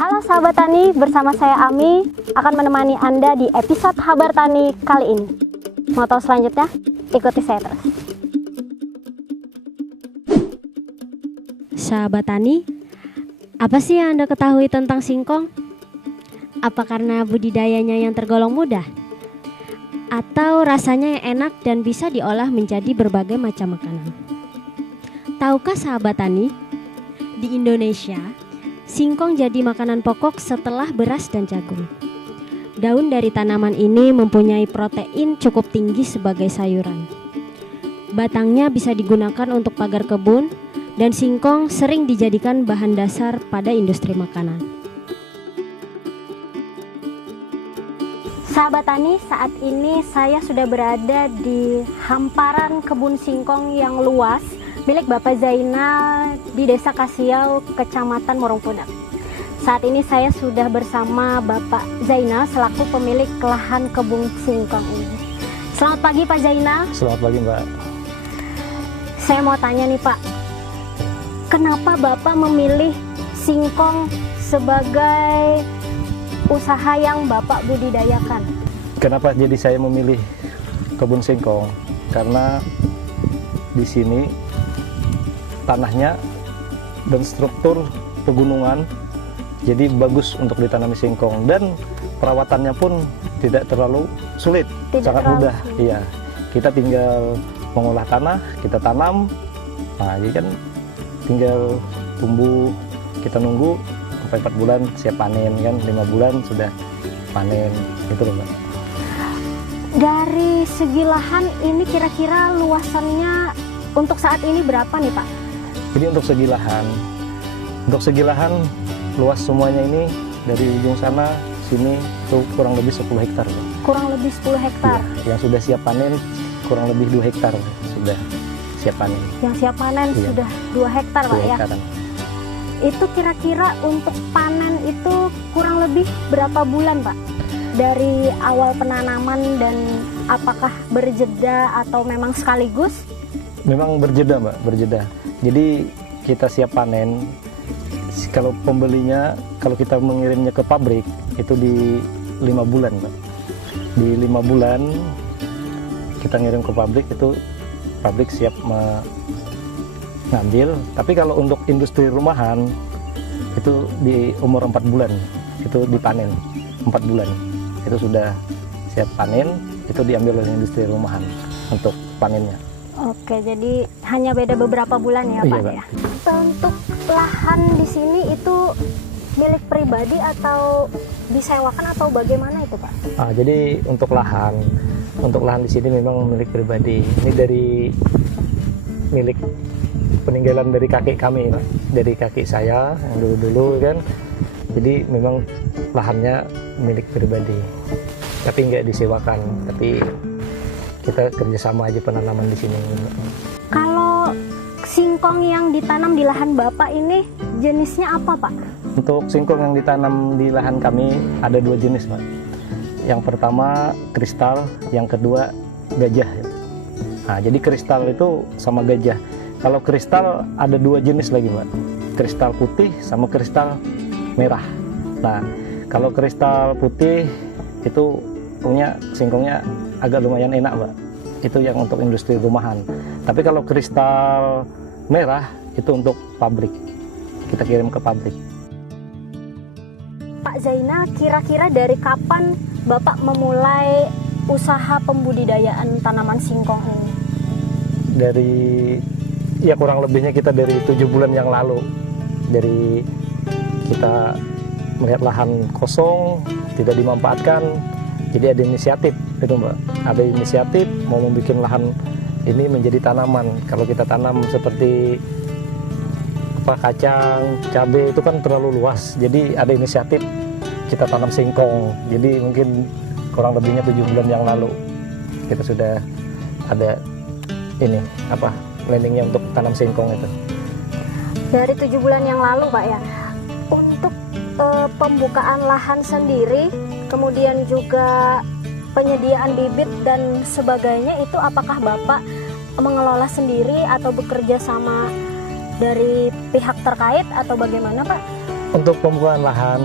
Halo sahabat tani, bersama saya Ami akan menemani Anda di episode Kabar Tani kali ini. Mau tahu selanjutnya? Ikuti saya terus. Sahabat tani, apa sih yang Anda ketahui tentang singkong? Apa karena budidayanya yang tergolong mudah? Atau rasanya yang enak dan bisa diolah menjadi berbagai macam makanan? Tahukah sahabat tani, di Indonesia singkong jadi makanan pokok setelah beras dan jagung. Daun dari tanaman ini mempunyai protein cukup tinggi sebagai sayuran. Batangnya bisa digunakan untuk pagar kebun, dan singkong sering dijadikan bahan dasar pada industri makanan. Sahabat tani, saat ini saya sudah berada di hamparan kebun singkong yang luas milik Bapak Zainal di Desa Kasiau, Kecamatan Morongpudak. Saat ini saya sudah bersama Bapak Zainal selaku pemilik lahan kebun singkong ini. Selamat pagi Pak Zainal. Selamat pagi Mbak. Saya mau tanya nih Pak, kenapa Bapak memilih singkong sebagai usaha yang Bapak budidayakan? Kenapa jadi saya memilih kebun singkong? Karena di sini tanahnya dan struktur pegunungan jadi bagus untuk ditanami singkong, dan perawatannya pun tidak terlalu sulit, sangat mudah. Iya, kita tinggal mengolah tanah, kita tanam, nah jadi kan tinggal tumbuh, kita nunggu sampai 4 bulan siap panen, kan 5 bulan sudah panen, itu loh Mbak. Dari segi lahan ini kira-kira luasannya untuk saat ini berapa nih Pak? Jadi untuk segi lahan luas semuanya ini dari ujung sana sini itu kurang lebih 10 hektar. Kurang lebih 10 hektar. Ya, yang sudah siap panen kurang lebih 2 hektar sudah siap panen. Yang siap panen iya. Sudah 2 hektar Pak ya. Itu kira-kira untuk panen itu kurang lebih berapa bulan Pak? Dari awal penanaman, dan apakah berjeda atau memang sekaligus? Memang berjeda Mbak, berjeda. Jadi kita siap panen, kalau pembelinya, kalau kita mengirimnya ke pabrik itu di 5 bulan Mbak. Di 5 bulan kita ngirim ke pabrik, itu pabrik siap mengambil. Tapi kalau untuk industri rumahan itu di umur 4 bulan itu dipanen. 4 bulan itu sudah siap panen, itu diambil oleh industri rumahan untuk panennya. Oke, jadi hanya beda beberapa bulan ya Pak ya. Untuk lahan di sini itu milik pribadi atau disewakan atau bagaimana itu Pak? Jadi untuk lahan di sini memang milik pribadi. Ini dari milik peninggalan dari kakek kami Pak, dari kakek saya yang dulu kan. Jadi memang lahannya milik pribadi, tapi nggak disewakan. Tapi kita kerjasama aja penanaman di sini. Kalau singkong yang ditanam di lahan Bapak ini jenisnya apa Pak? Untuk singkong yang ditanam di lahan kami ada 2 jenis Pak. Yang pertama kristal, yang kedua gajah. Nah, jadi kristal itu sama gajah. Kalau kristal ada 2 jenis lagi Pak, kristal putih sama kristal merah. Nah, kalau kristal putih itu punya singkongnya agak lumayan enak Mbak, itu yang untuk industri rumahan. Tapi kalau kristal merah itu untuk pabrik, kita kirim ke pabrik. Pak Zainal, kira-kira dari kapan Bapak memulai usaha pembudidayaan tanaman singkong ini? Dari ya kurang lebihnya kita dari 7 bulan yang lalu. Dari kita melihat lahan kosong tidak dimanfaatkan, jadi ada inisiatif itu Mbak, ada inisiatif mau membuat lahan ini menjadi tanaman. Kalau kita tanam seperti kacang, cabai itu kan terlalu luas, jadi ada inisiatif kita tanam singkong. Jadi mungkin kurang lebihnya 7 bulan yang lalu kita sudah ada ini planningnya untuk tanam singkong itu. Dari 7 bulan yang lalu Pak ya. Untuk pembukaan lahan sendiri, kemudian juga penyediaan bibit dan sebagainya, itu apakah Bapak mengelola sendiri atau bekerja sama dari pihak terkait atau bagaimana Pak? Untuk pembukaan lahan,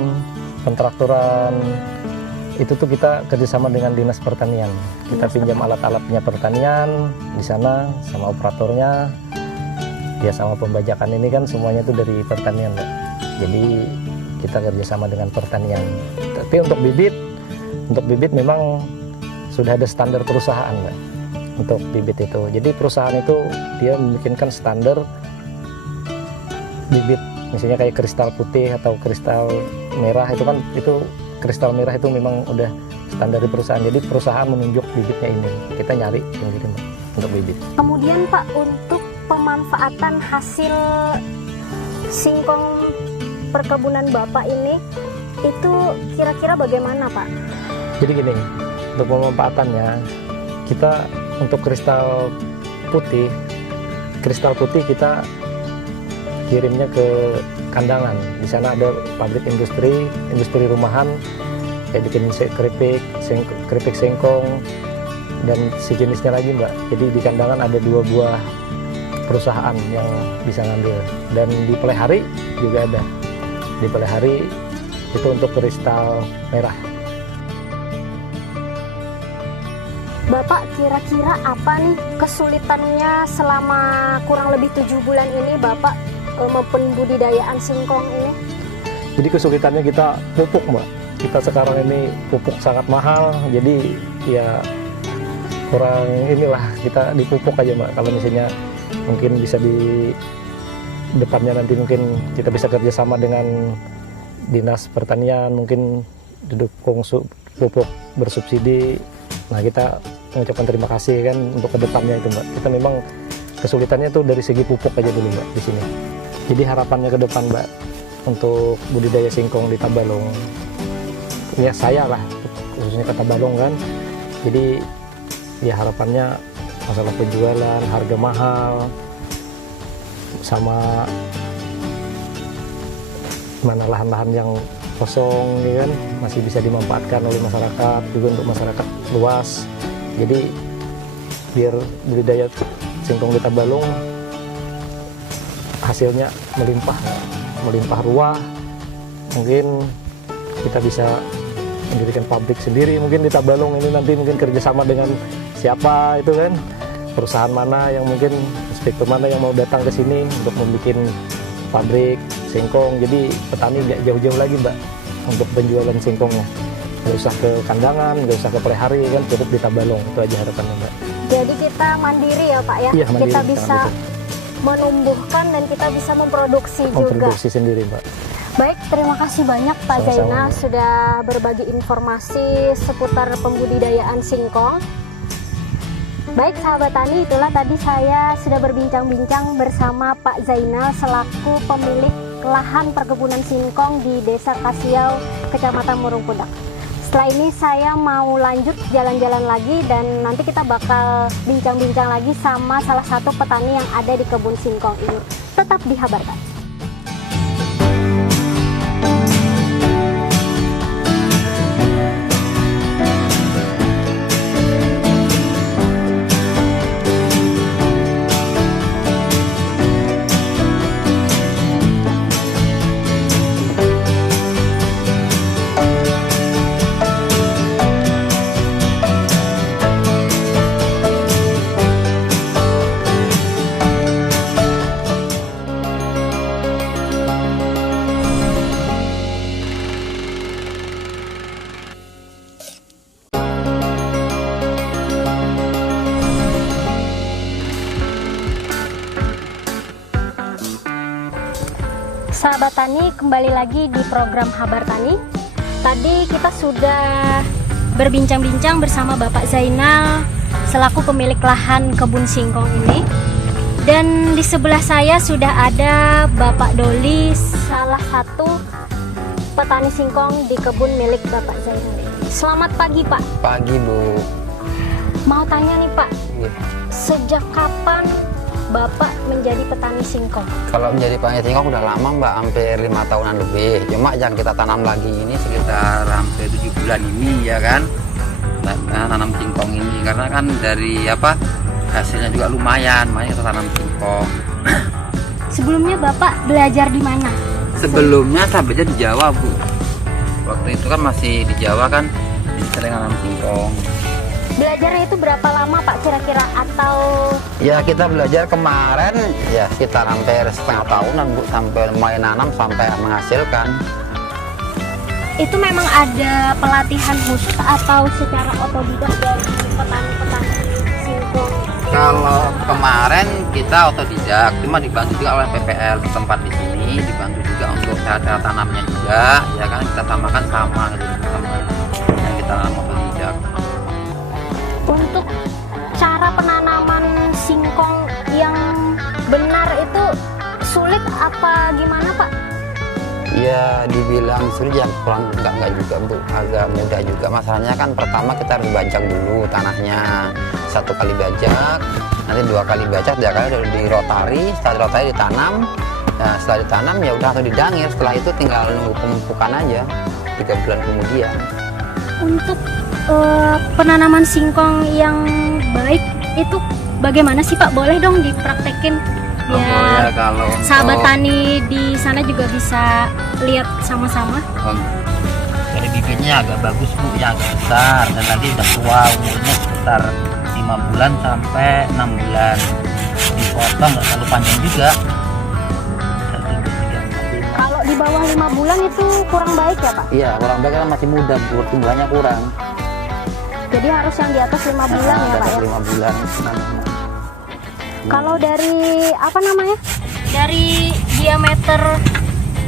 pentraktoran, itu tuh kita kerjasama dengan Dinas Pertanian. Kita pinjam alat-alatnya pertanian di sana sama operatornya. Ya sama pembajakan ini kan semuanya tuh dari pertanian, Mbak. Jadi kita kerjasama dengan pertanian. Tapi untuk bibit memang sudah ada standar perusahaan, Mbak. Untuk bibit itu. Jadi perusahaan itu dia membikinkan standar bibit. Misalnya kayak kristal putih atau kristal merah itu kristal merah itu memang udah standar di perusahaan. Jadi perusahaan menunjuk bibitnya ini. Kita nyari sendiri, Mbak, untuk bibit. Kemudian Pak, untuk pemanfaatan hasil singkong perkebunan Bapak ini itu kira-kira bagaimana, Pak? Jadi gini, untuk pemanfaatannya kita untuk kristal putih kita kirimnya ke kandangan. Di sana ada pabrik industri rumahan kayak bikin keripik singkong dan sejenisnya lagi, Mbak. Jadi di kandangan ada 2 buah perusahaan yang bisa ngambil, dan di Pelehari juga ada. Di Pelehari itu untuk kristal merah. Bapak, kira-kira apa nih kesulitannya selama kurang lebih 7 bulan ini Bapak mempembudidayaan singkong ini? Jadi kesulitannya kita pupuk, Mbak. Kita sekarang ini pupuk sangat mahal, jadi ya kurang inilah, kita dipupuk aja, Mbak. Kalau misalnya mungkin bisa di depannya nanti mungkin kita bisa kerjasama dengan Dinas Pertanian, mungkin didukung pupuk bersubsidi. Nah, kita mengucapkan terima kasih kan untuk kedepannya itu, Mbak. Kita memang kesulitannya tuh dari segi pupuk aja dulu, Mbak, di sini. Jadi harapannya ke depan, Mbak, untuk budidaya singkong di Tabalong, ya saya lah khususnya ke Tabalong kan. Jadi ya harapannya masalah penjualan, harga mahal, sama mana lahan-lahan yang kosong ya kan masih bisa dimanfaatkan oleh masyarakat, juga untuk masyarakat luas. Jadi biar budidaya singkong di Tabalong hasilnya melimpah ruah. Mungkin kita bisa mendirikan pabrik sendiri mungkin di Tabalong ini, nanti mungkin kerjasama dengan siapa itu kan, perusahaan mana yang mungkin, inspektur mana yang mau datang ke sini untuk membuat pabrik singkong. Jadi petani nggak jauh-jauh lagi, Mbak, untuk penjualan singkongnya. Nggak usah ke kandangan, nggak usah ke Pelehari kan, cukup di Tabalong. Itu aja harapannya, Mbak. Jadi kita mandiri ya, Pak ya? Iya, mandiri, kita bisa menumbuhkan dan kita bisa memproduksi juga. Sendiri, Mbak. Baik, terima kasih banyak Pak Sama-sama, Zainal Mbak. sudah berbagi informasi seputar pembudidayaan singkong. Baik sahabat tani, itulah tadi saya sudah berbincang-bincang bersama Pak Zainal selaku pemilik lahan perkebunan singkong di Desa Kasiau, Kecamatan Murung Pudak. Setelah ini saya mau lanjut jalan-jalan lagi dan nanti kita bakal bincang-bincang lagi sama salah satu petani yang ada di kebun singkong ini. Tetap di Habarkan. Sahabat Tani, kembali lagi di program Habar Tani. Tadi kita sudah berbincang-bincang bersama Bapak Zainal selaku pemilik lahan kebun singkong ini. Dan di sebelah saya sudah ada Bapak Doli, salah satu petani singkong di kebun milik Bapak Zainal. Selamat pagi, Pak. Pagi, Bu. Mau tanya nih, Pak, Iya. sejak kapan Bapak menjadi petani singkong? Kalau menjadi petani singkong udah lama, Mbak, hampir 5 tahunan lebih. Cuma yang kita tanam lagi ini sekitar hampir 7 bulan ini ya kan. Nah, tanam singkong ini karena kan dari hasilnya juga lumayan, makanya kita tanam singkong. Sebelumnya Bapak belajar di mana? Sebelumnya sabetnya di Jawa, Bu. Waktu itu kan masih di Jawa kan, sering nanam singkong. Belajarnya itu berapa lama Pak kira-kira, atau Ya kita belajar kemarin ya sekitar hampir setengah tahunan, Bu, sampai mulai nanam sampai menghasilkan. itu memang ada pelatihan khusus atau secara otodidak dari petani-petani singkong? Kalau kemarin kita otodidak, cuma dibantu juga oleh PPL setempat di sini, dibantu juga untuk cara tanamnya juga, ya kan kita samakan sama gitu sama yang kita tanam otodidak. Untuk cara penanaman singkong yang benar itu sulit apa gimana Pak? Ya dibilang sulit ya kurang enggak juga, Bu, agak mudah juga. Masalahnya kan pertama kita harus bajak dulu tanahnya, 1 kali bajak, nanti 2 kali bajak, 3 kali udah dirotari, setelah dirotari ditanam. Nah setelah ditanam ya udah langsung didangir, setelah itu tinggal nunggu pemupukan aja 3 bulan kemudian. Untuk penanaman singkong yang baik itu bagaimana sih Pak? Boleh dong dipraktekin Ya biar kalau sahabat untuk- tani di sana juga bisa lihat sama-sama. Dari bibitnya agak bagus, Bu, ya agak besar dan nanti udah tua, umurnya sekitar 5 bulan sampai 6 bulan. Dipotong nggak terlalu panjang juga. 1, 2, 3, 4, 5. Kalau di bawah 5 bulan itu kurang baik ya Pak? Iya, kurang baik karena masih muda, Bu, pertumbuhannya kurang. Jadi harus yang di atas 5 bulan ya Pak ya? 5 bulan. Kalau dari apa namanya? Dari diameter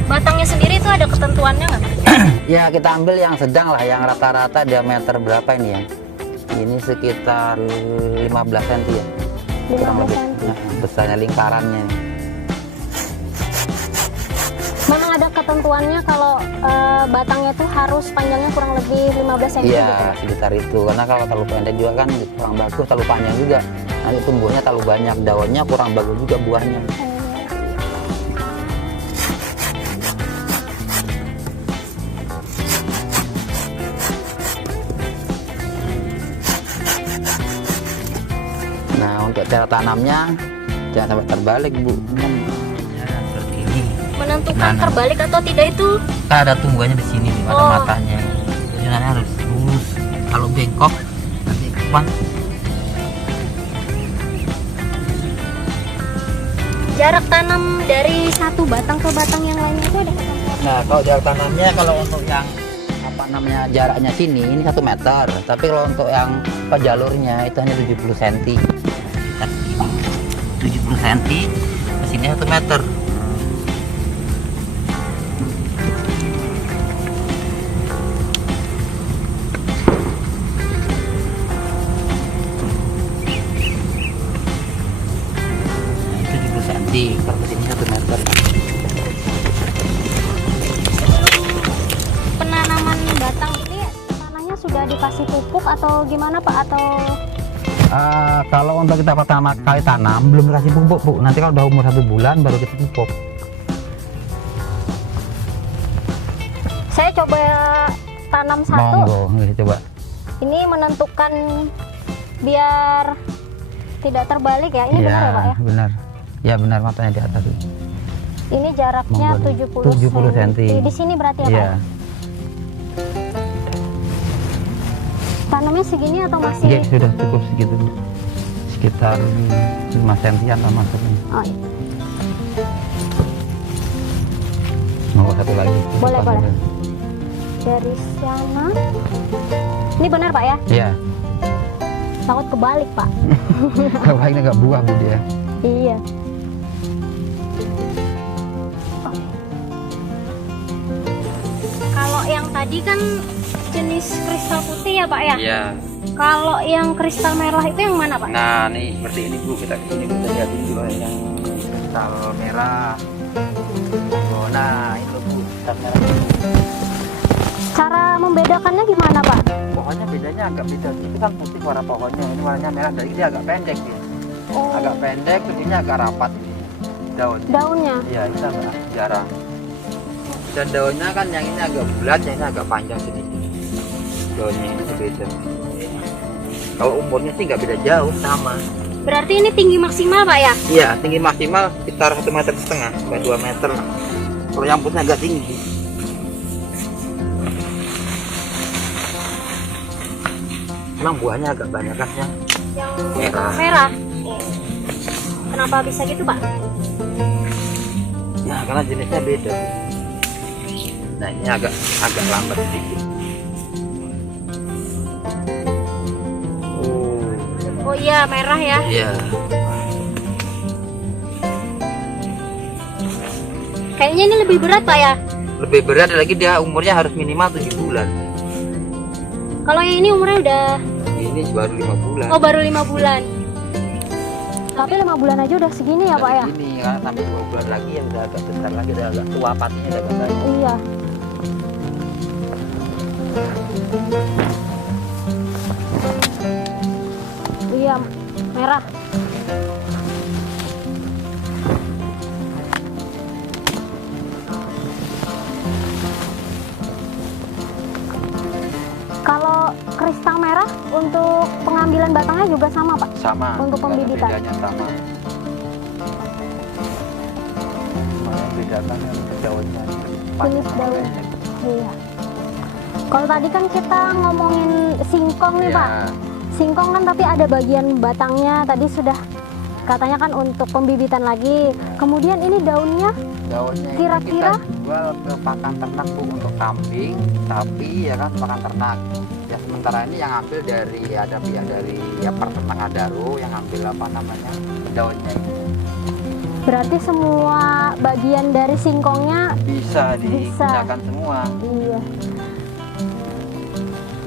batangnya sendiri itu ada ketentuannya nggak? Ya kita ambil yang sedang lah, yang rata-rata diameter berapa ini ya? Ini sekitar 15 cm ya. 15 cm. Nah, besarnya lingkarannya. Memang ada ketentuannya kalau batangnya tuh harus panjangnya kurang lebih 15 cm Iya, gitu. sekitar itu. Karena kalau terlalu pendek juga kan kurang bagus, terlalu panjang juga. Nanti tumbuhnya terlalu banyak, daunnya kurang bagus juga buahnya. Nah, untuk cara tanamnya jangan sampai terbalik, Bu. Seperti ini. Menentukan Nah, terbalik atau tidak itu Kan ada tumbuhannya di sini, ada Oh. matanya. Jadi nanti harus lurus. Kalau bengkok nanti kupang. jarak tanam dari satu batang ke batang yang lainnya itu ada ketentuan. Nah, kalau jarak tanamnya kalau untuk yang apa namanya jaraknya sini ini 1 meter, tapi kalau untuk yang jalurnya itu hanya 70 cm. 70 cm, ke sini 1 meter. Kalau ke sini 1 meter. Penanaman batang ini tanahnya sudah dikasih pupuk atau gimana Pak? Atau Kalau untuk kita pertama kali tanam belum kasih pupuk, Bu. Nanti kalau udah umur 1 bulan baru kita pupuk. saya coba tanam satu. Monggo, nih, coba. Ini menentukan biar tidak terbalik ya. Ini benar ya Pak ya? Benar. Ya benar, matanya di atas. Ini jaraknya Monggo. 70 cm. Di sini berarti ya Pak? Iya. Ya? Tanamnya segini atau masih? Iya, sudah cukup segitu. Sekitar 5 cm lah masuknya. Oh, iya. Mau satu lagi. Boleh, boleh. Dari sana. Ini benar Pak ya? Iya. Takut kebalik Pak. Kalau ini nggak buah, Bu, dia. Iya. Kalau yang tadi kan jenis kristal putih ya Pak ya? Iya. Kalau yang kristal merah itu yang mana Pak? Nah, nih seperti ini, Bu. Kita kesini kita lihat dulu yang kristal merah. Oh, nah itu, Bu, kristal merah. Cara membedakannya gimana Pak? Pohonnya bedanya agak beda. Itu kan putih warna pohonnya. Ini warnanya merah. Dari dia agak pendek dia. Oh, Agak pendek, terus ini agak rapat daun. daunnya. Iya, itu agak jarang. Dan daunnya kan yang ini agak bulat, yang ini agak panjang sedikit. Daunnya ini beda. Kalau umurnya sih nggak beda jauh, sama. Berarti ini tinggi maksimal Pak ya? Iya, tinggi maksimal sekitar 1,5 meter sampai 2 meter. Kalau yang putih agak tinggi. Memang buahnya agak banyak kan yang merah. Merah. Kenapa bisa gitu, Pak? Ya karena jenisnya beda. Nah ini agak lambat sedikit. Oh iya, merah ya. Iya. Kayaknya ini lebih berat, Pak ya. Lebih berat lagi, dia umurnya harus minimal 7 bulan. Kalau yang ini umurnya udah Ini baru 5 bulan. oh baru 5 bulan. Tapi 5 bulan aja udah segini ya, Pak ya? Ini karena sampai 2 bulan lagi ya udah agak besar lagi, udah agak tua, patinya udah agak banyak. Iya. Iya, merah. Kalau kristal merah untuk pengambilan batangnya juga sama, Pak? Sama. Untuk nggak ada pembibitan. bedanya, sama. Cuma yang bedakan yang daunnya. Jenis daun. Iya. Kalau tadi kan kita ngomongin singkong nih, Iya. Pak. Singkong kan tapi ada bagian batangnya tadi sudah katanya kan untuk pembibitan lagi. Kemudian ini daunnya Daunnya ini Kira-kira? kita jual ke pakan ternak Bu, untuk kambing, sapi ya kan, pakan ternak. Ya sementara ini yang ambil dari ada pihak dari ya peternak Adaro yang ambil apa namanya daunnya ini. berarti semua bagian dari singkongnya Bisa digunakan semua. iya.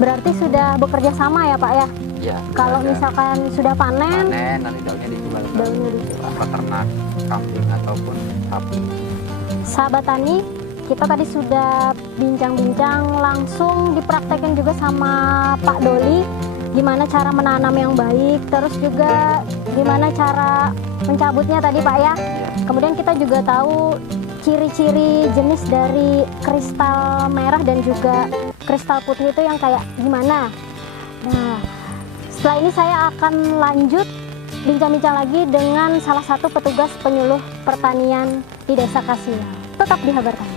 Berarti sudah bekerja sama ya, Pak ya? Ya. Kalau ada misalkan sudah panen, panen nanti daunnya dijual ke daunnya dijual. peternak kambing ataupun sapi. Sahabat tani, kita tadi sudah bincang-bincang, langsung dipraktekin juga sama Pak Doli gimana cara menanam yang baik, terus juga gimana cara mencabutnya tadi, Pak ya. Kemudian kita juga tahu ciri-ciri jenis dari kristal merah dan juga kristal putih itu yang kayak gimana. Nah, setelah ini saya akan lanjut bincang-bincang lagi dengan salah satu petugas penyuluh pertanian di Desa Kasiau. Tetap di Habar Tani.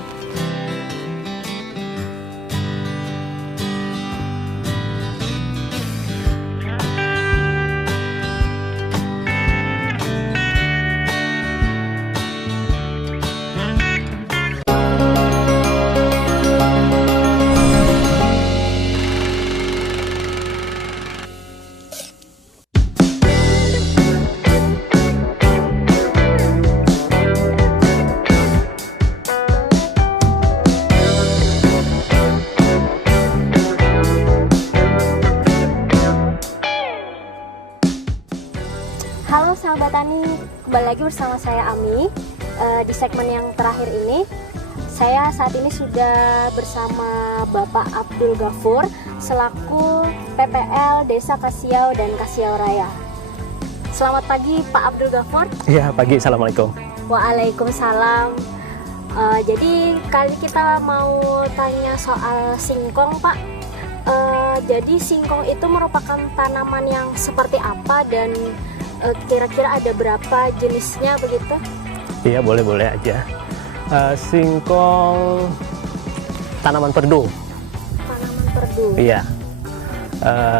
Halo sahabat tani, kembali lagi bersama saya Ami. Di segmen yang terakhir ini, saya saat ini sudah bersama Bapak Abdul Ghafur selaku PPL Desa Kasiau dan Kasiau Raya. Selamat pagi Pak Abdul Ghafur. Iya, pagi. Assalamualaikum. Waalaikumsalam. Jadi kali kita mau tanya soal singkong, Pak. Jadi singkong itu merupakan tanaman yang seperti apa dan kira-kira ada berapa jenisnya begitu? Iya, boleh-boleh aja. Singkong tanaman perdu. Tanaman perdu. Iya.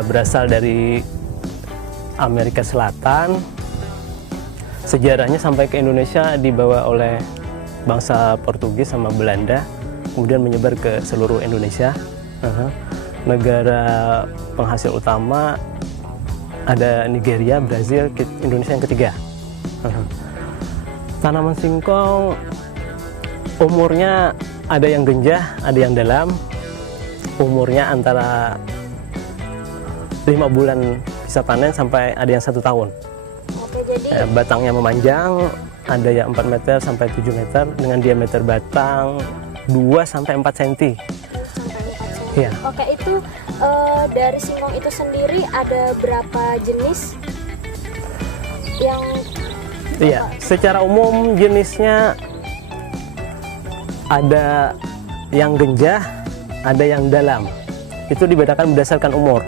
Berasal dari Amerika Selatan. Sejarahnya sampai ke Indonesia dibawa oleh bangsa Portugis sama Belanda, kemudian menyebar ke seluruh Indonesia. Negara penghasil utama ada Nigeria, Brazil, Indonesia yang ketiga. Tanaman singkong umurnya ada yang genjah, ada yang dalam. Umurnya antara 5 bulan bisa panen sampai ada yang 1 tahun. Oke, jadi Batangnya memanjang, ada yang 4 meter sampai 7 meter dengan diameter batang 2 sampai 4 cm. sampai 4 cm. Iya. Oke, itu dari singkong itu sendiri ada berapa jenis yang Iya, secara umum jenisnya ada yang genjah, ada yang dalam. Itu dibedakan berdasarkan umur.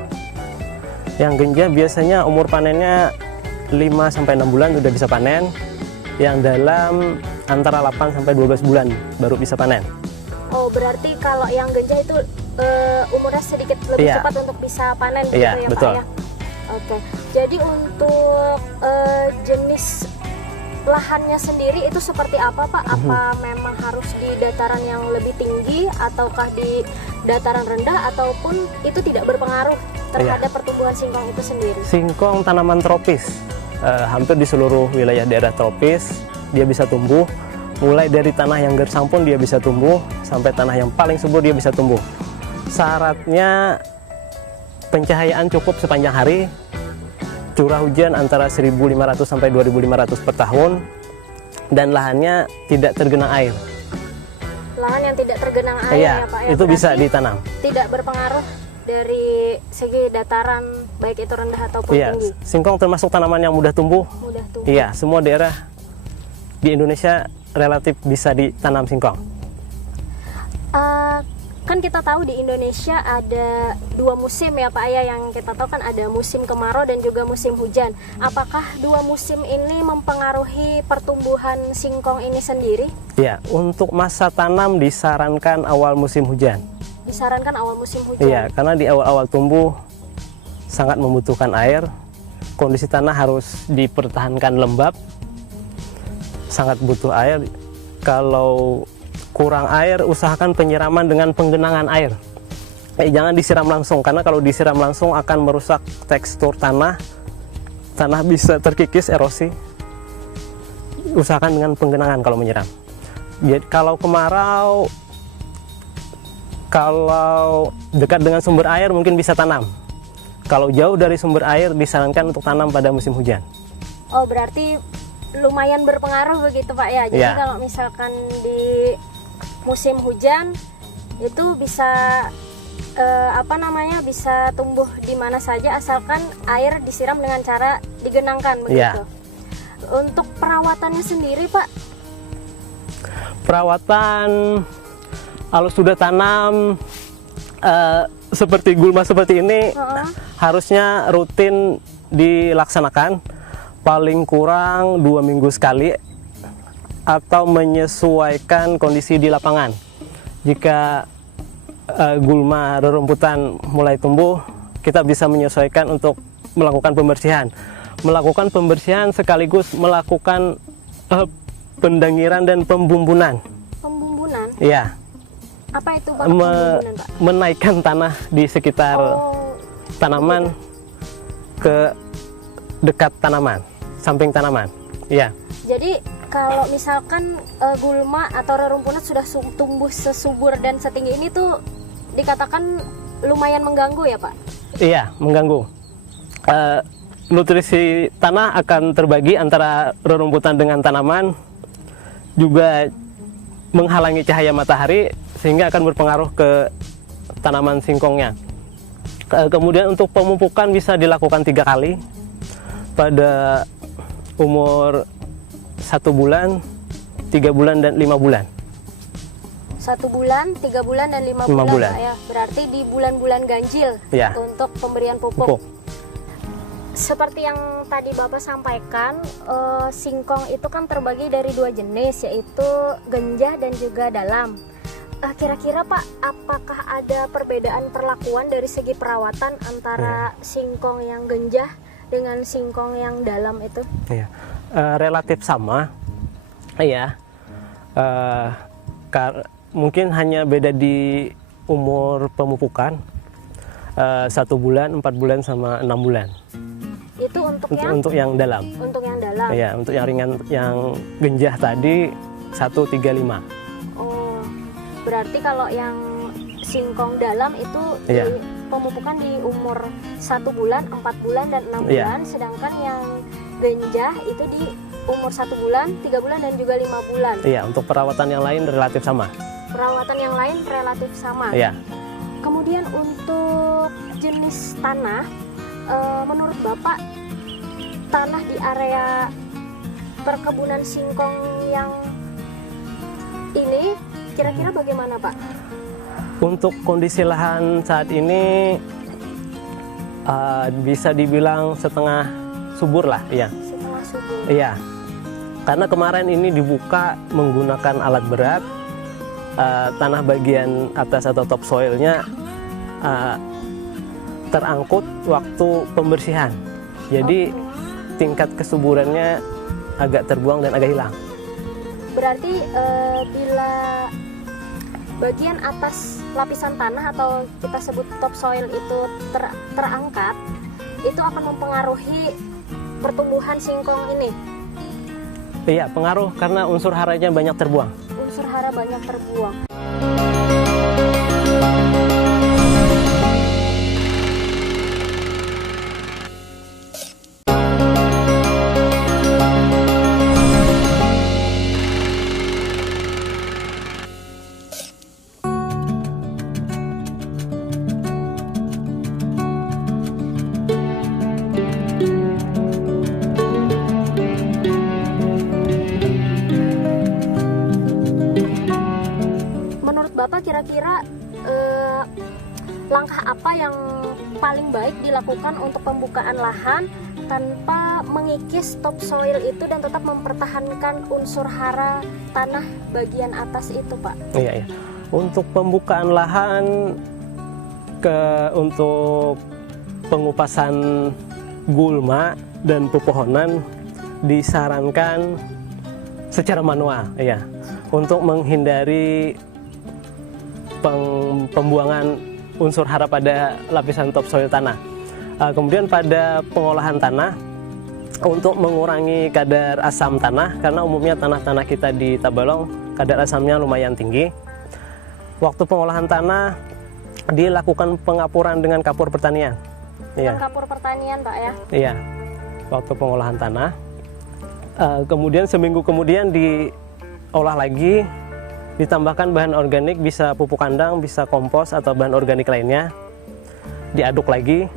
Yang genjah biasanya umur panennya 5 sampai 6 bulan sudah bisa panen. Yang dalam antara 8 sampai 12 bulan baru bisa panen. Oh, berarti kalau yang ganja itu umurnya sedikit lebih Iya. cepat untuk bisa panen gitu Iya, ya betul. Pak ya? Oke, jadi untuk jenis lahannya sendiri itu seperti apa Pak? Apa memang harus di dataran yang lebih tinggi ataukah di dataran rendah ataupun itu tidak berpengaruh terhadap pertumbuhan singkong itu sendiri? Singkong tanaman tropis, hampir di seluruh wilayah daerah tropis dia bisa tumbuh. Mulai dari tanah yang gersang pun dia bisa tumbuh, sampai tanah yang paling subur dia bisa tumbuh. Syaratnya pencahayaan cukup sepanjang hari, curah hujan antara 1.500 sampai 2.500 per tahun, dan lahannya tidak tergenang air. Lahan yang tidak tergenang air Iya, ya Pak ya? itu bisa Berarti ditanam. tidak berpengaruh dari segi dataran baik itu rendah ataupun Iya, tinggi. singkong termasuk tanaman yang mudah tumbuh. Mudah tumbuh. Iya, semua daerah di Indonesia relatif bisa ditanam singkong. Kan kita tahu di Indonesia ada 2 musim ya Pak ya, yang kita tahu kan ada musim kemarau dan juga musim hujan. Apakah 2 musim ini mempengaruhi pertumbuhan singkong ini sendiri? Iya, untuk masa tanam disarankan awal musim hujan. Disarankan awal musim hujan. Iya, karena di awal-awal tumbuh sangat membutuhkan air. Kondisi tanah harus dipertahankan lembab, sangat butuh air. Kalau kurang air, usahakan penyiraman dengan penggenangan air. Jangan disiram langsung, karena kalau disiram langsung akan merusak tekstur tanah. Tanah bisa terkikis, erosi. Usahakan dengan penggenangan kalau menyiram. Jadi kalau kemarau, kalau dekat dengan sumber air mungkin bisa tanam. Kalau jauh dari sumber air disarankan untuk tanam pada musim hujan. Oh, berarti lumayan berpengaruh begitu Pak ya. Jadi Iya. kalau misalkan di musim hujan itu bisa bisa tumbuh di mana saja asalkan air disiram dengan cara digenangkan begitu. Iya. Untuk perawatannya sendiri Pak, Perawatan kalau sudah tanam seperti gulma seperti ini harusnya rutin dilaksanakan, paling kurang 2 minggu sekali, atau menyesuaikan kondisi di lapangan. Jika gulma rerumputan mulai tumbuh, kita bisa menyesuaikan untuk melakukan pembersihan. Melakukan pembersihan sekaligus melakukan pendangiran dan pembumbunan. pembumbunan. Iya, Apa itu Pak pembumbunan Pak? menaikkan tanah di sekitar Oh, tanaman ke dekat tanaman, samping tanaman. Iya. jadi kalau misalkan gulma atau rerumpunan sudah tumbuh sesubur dan setinggi ini tuh dikatakan lumayan mengganggu ya Pak? Iya, mengganggu. Nutrisi tanah akan terbagi antara rerumputan dengan tanaman, juga menghalangi cahaya matahari sehingga akan berpengaruh ke tanaman singkongnya. Kemudian untuk pemupukan bisa dilakukan 3 kali pada umur 1 bulan, 3 bulan, dan 5 bulan. 1 bulan, 3 bulan, dan 5 5 bulan, bulan. Pak ya. Berarti di bulan-bulan ganjil Ya. untuk pemberian pupuk. Pupuk. Seperti yang tadi Bapak sampaikan, singkong itu kan terbagi dari 2 jenis, yaitu genjah dan juga dalam. Kira-kira Pak, apakah ada perbedaan perlakuan dari segi perawatan antara singkong yang genjah dengan singkong yang dalam itu? Iya. Relatif sama, ya. Mungkin hanya beda di umur pemupukan, 1 bulan, 4 bulan, sama 6 bulan. Itu untuk Untuk yang dalam. Untuk yang dalam. Ya, untuk yang ringan, yang genjah tadi 1, 3, 5. Oh, berarti kalau yang singkong dalam itu Iya. pemupukan di umur 1 bulan, 4 bulan, dan 6 Iya. bulan, sedangkan yang genjah itu di umur 1 bulan, 3 bulan, dan juga 5 bulan. Iya, untuk perawatan yang lain relatif sama. Perawatan yang lain relatif sama. Iya. Kemudian untuk jenis tanah, menurut Bapak, tanah di area perkebunan singkong yang ini kira-kira bagaimana Pak? Untuk kondisi lahan saat ini bisa dibilang setengah subur lah, ya. Setengah subur. Iya. Karena kemarin ini dibuka menggunakan alat berat, tanah bagian atas atau topsoilnya terangkut waktu pembersihan. Jadi tingkat kesuburannya agak terbuang dan agak hilang. Berarti bila bagian atas lapisan tanah atau kita sebut topsoil itu terangkat, itu akan mempengaruhi pertumbuhan singkong ini. Iya, pengaruh karena unsur haranya banyak terbuang. Unsur hara banyak terbuang. Bapak kira-kira langkah apa yang paling baik dilakukan untuk pembukaan lahan tanpa mengikis topsoil itu dan tetap mempertahankan unsur hara tanah bagian atas itu, Pak? Iya, iya. Untuk pembukaan lahan untuk pengupasan gulma dan pepohonan disarankan secara manual, ya, untuk menghindari pembuangan unsur hara pada lapisan topsoil tanah. Kemudian pada pengolahan tanah untuk mengurangi kadar asam tanah, karena umumnya tanah-tanah kita di Tabalong kadar asamnya lumayan tinggi. Waktu pengolahan tanah dilakukan pengapuran dengan kapur pertanian. Dengan kapur pertanian, Pak, ya? Iya, waktu pengolahan tanah. Kemudian seminggu kemudian diolah lagi, ditambahkan bahan organik, bisa pupuk kandang, bisa kompos atau bahan organik lainnya, diaduk lagi.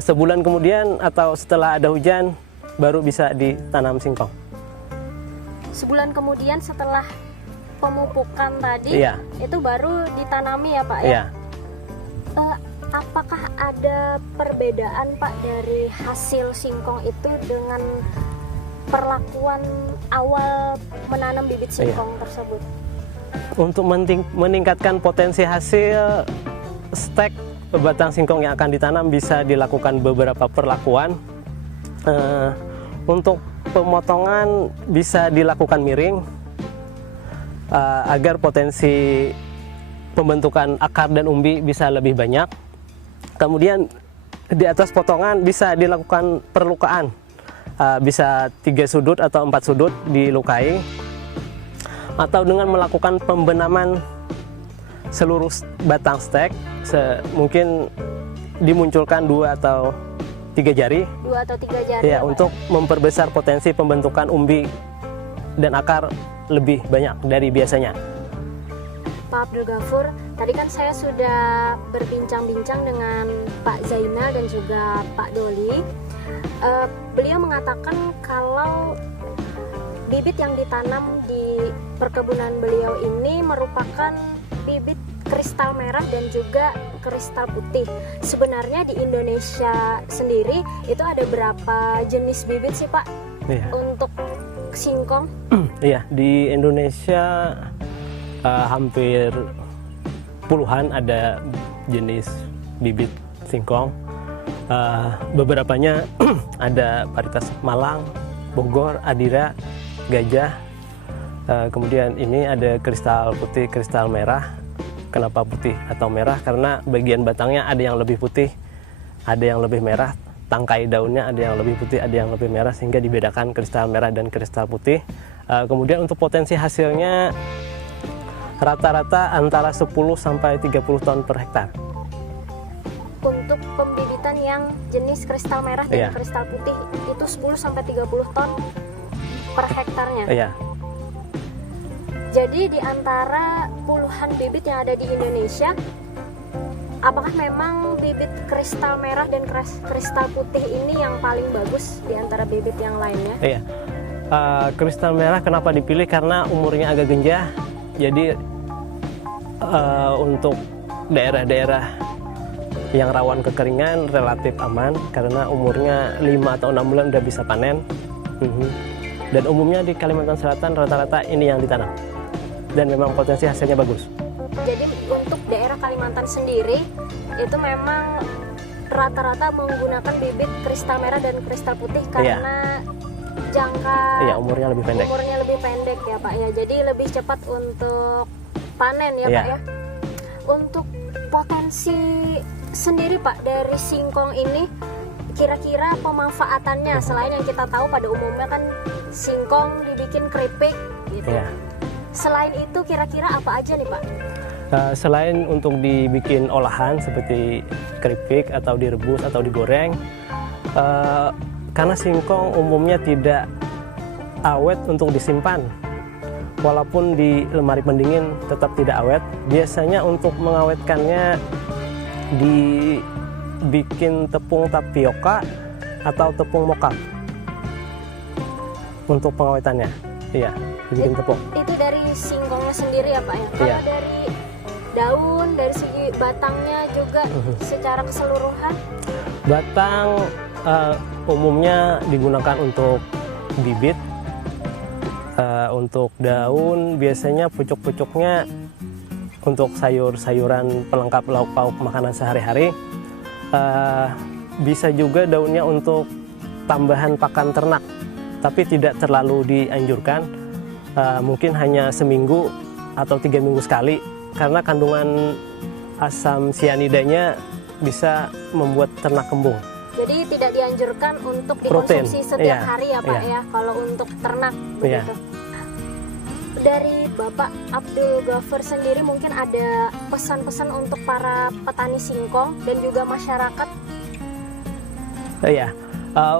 Sebulan kemudian atau setelah ada hujan baru bisa ditanam singkong. Sebulan kemudian setelah pemupukan tadi, iya, itu baru ditanami ya, Pak, ya? Iya. Apakah ada perbedaan, Pak, dari hasil singkong itu dengan perlakuan awal menanam bibit singkong tersebut? Untuk meningkatkan potensi hasil, stek batang singkong yang akan ditanam bisa dilakukan beberapa perlakuan. Untuk pemotongan bisa dilakukan miring agar potensi pembentukan akar dan umbi bisa lebih banyak. Kemudian di atas potongan bisa dilakukan perlukaan. Bisa 3 sudut atau 4 sudut dilukai, atau dengan melakukan pembenaman seluruh batang stek, mungkin dimunculkan 2 atau 3 jari. 2 atau 3 jari ya, untuk memperbesar potensi pembentukan umbi dan akar lebih banyak dari biasanya. Pak Abdul Ghafur, tadi kan saya sudah berbincang-bincang dengan Pak Zainal dan juga Pak Doli. Beliau mengatakan kalau bibit yang ditanam di perkebunan beliau ini merupakan bibit kristal merah dan juga kristal putih. Sebenarnya di Indonesia sendiri itu ada berapa jenis bibit sih, Pak? Iya. Untuk singkong? Iya, di Indonesia hampir puluhan ada jenis bibit singkong. Beberapanya ada varietas Malang, Bogor, Adira, Gajah. Kemudian ini ada kristal putih, kristal merah. Kenapa putih atau merah? Karena bagian batangnya ada yang lebih putih, ada yang lebih merah. Tangkai daunnya ada yang lebih putih, ada yang lebih merah, sehingga dibedakan kristal merah dan kristal putih. Kemudian untuk potensi hasilnya rata-rata antara 10 sampai 30 ton per hektar. Untuk pembibitan yang jenis kristal merah dan kristal putih itu 10 sampai 30 ton per hektarnya. Iya. Jadi di antara puluhan bibit yang ada di Indonesia, apakah memang bibit kristal merah dan kristal putih ini yang paling bagus di antara bibit yang lainnya? Iya. Kristal merah kenapa dipilih? Karena umurnya agak genjah. Jadi untuk daerah-daerah yang rawan kekeringan relatif aman karena umurnya 5 atau 6 bulan udah bisa panen. Dan umumnya di Kalimantan Selatan rata-rata ini yang ditanam. Dan memang potensi hasilnya bagus. Jadi untuk daerah Kalimantan sendiri itu memang rata-rata menggunakan bibit kristal merah dan kristal putih karena jangka umurnya lebih pendek. Umurnya lebih pendek ya Pak ya. Jadi lebih cepat untuk panen ya Pak ya. Untuk potensi sendiri Pak dari singkong ini, kira-kira pemanfaatannya selain yang kita tahu pada umumnya kan singkong dibikin keripik gitu. Selain itu kira-kira apa aja nih Pak? Selain untuk dibikin olahan seperti keripik atau direbus atau digoreng, karena singkong umumnya tidak awet untuk disimpan, walaupun di lemari pendingin tetap tidak awet. Biasanya untuk mengawetkannya dibikin tepung tapioka atau tepung moka untuk pengawetannya. Iya, dibikin tepung. Itu dari singkongnya sendiri ya Pak ya? Kalau dari daun, dari segi batangnya juga secara keseluruhan? Batang umumnya digunakan untuk bibit. Untuk daun biasanya pucuk-pucuknya untuk sayur-sayuran pelengkap lauk pauk makanan sehari-hari. Bisa juga daunnya untuk tambahan pakan ternak, tapi tidak terlalu dianjurkan. Mungkin hanya seminggu atau 3 minggu sekali, karena kandungan asam sianidanya bisa membuat ternak kembung. Jadi tidak dianjurkan untuk dikonsumsi setiap hari ya Pak ya, kalau untuk ternak begitu. Dari Bapak Abdul Ghafur sendiri mungkin ada pesan-pesan untuk para petani singkong dan juga masyarakat?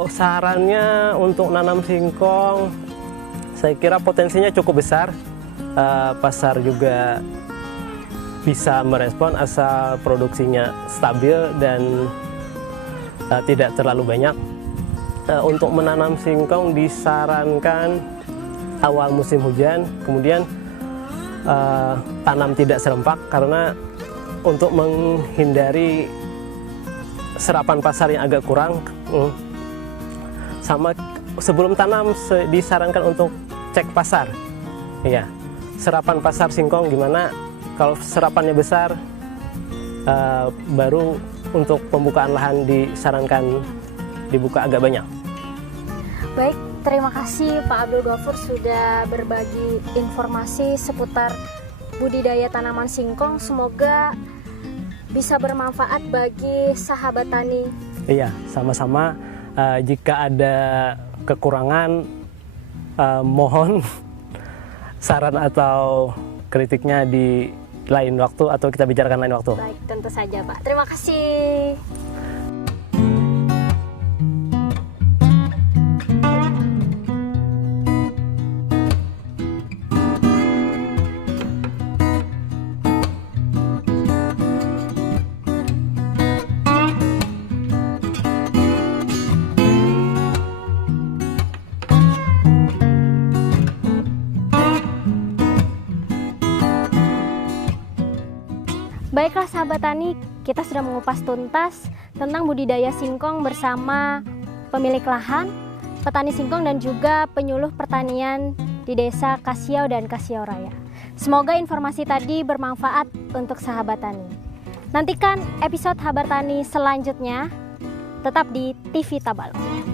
Sarannya untuk nanam singkong, saya kira potensinya cukup besar. Pasar juga bisa merespon asal produksinya stabil dan tidak terlalu banyak. Untuk menanam singkong disarankan awal musim hujan, kemudian tanam tidak serempak karena untuk menghindari serapan pasar yang agak kurang. Sama sebelum tanam disarankan untuk cek pasar. Ya, serapan pasar singkong gimana? Kalau serapannya besar, baru untuk pembukaan lahan disarankan dibuka agak banyak. Baik, terima kasih Pak Abdul Ghafur sudah berbagi informasi seputar budidaya tanaman singkong. Semoga bisa bermanfaat bagi sahabat tani. Iya, sama-sama. Jika ada kekurangan, mohon saran atau kritiknya di lain waktu atau kita bicarakan lain waktu. Baik, tentu saja Pak. Terima kasih. Baiklah sahabat tani, kita sudah mengupas tuntas tentang budidaya singkong bersama pemilik lahan, petani singkong dan juga penyuluh pertanian di Desa Kasiau dan Kasiau Raya. Semoga informasi tadi bermanfaat untuk sahabat tani. Nantikan episode Habar Tani selanjutnya tetap di TV Tabalong.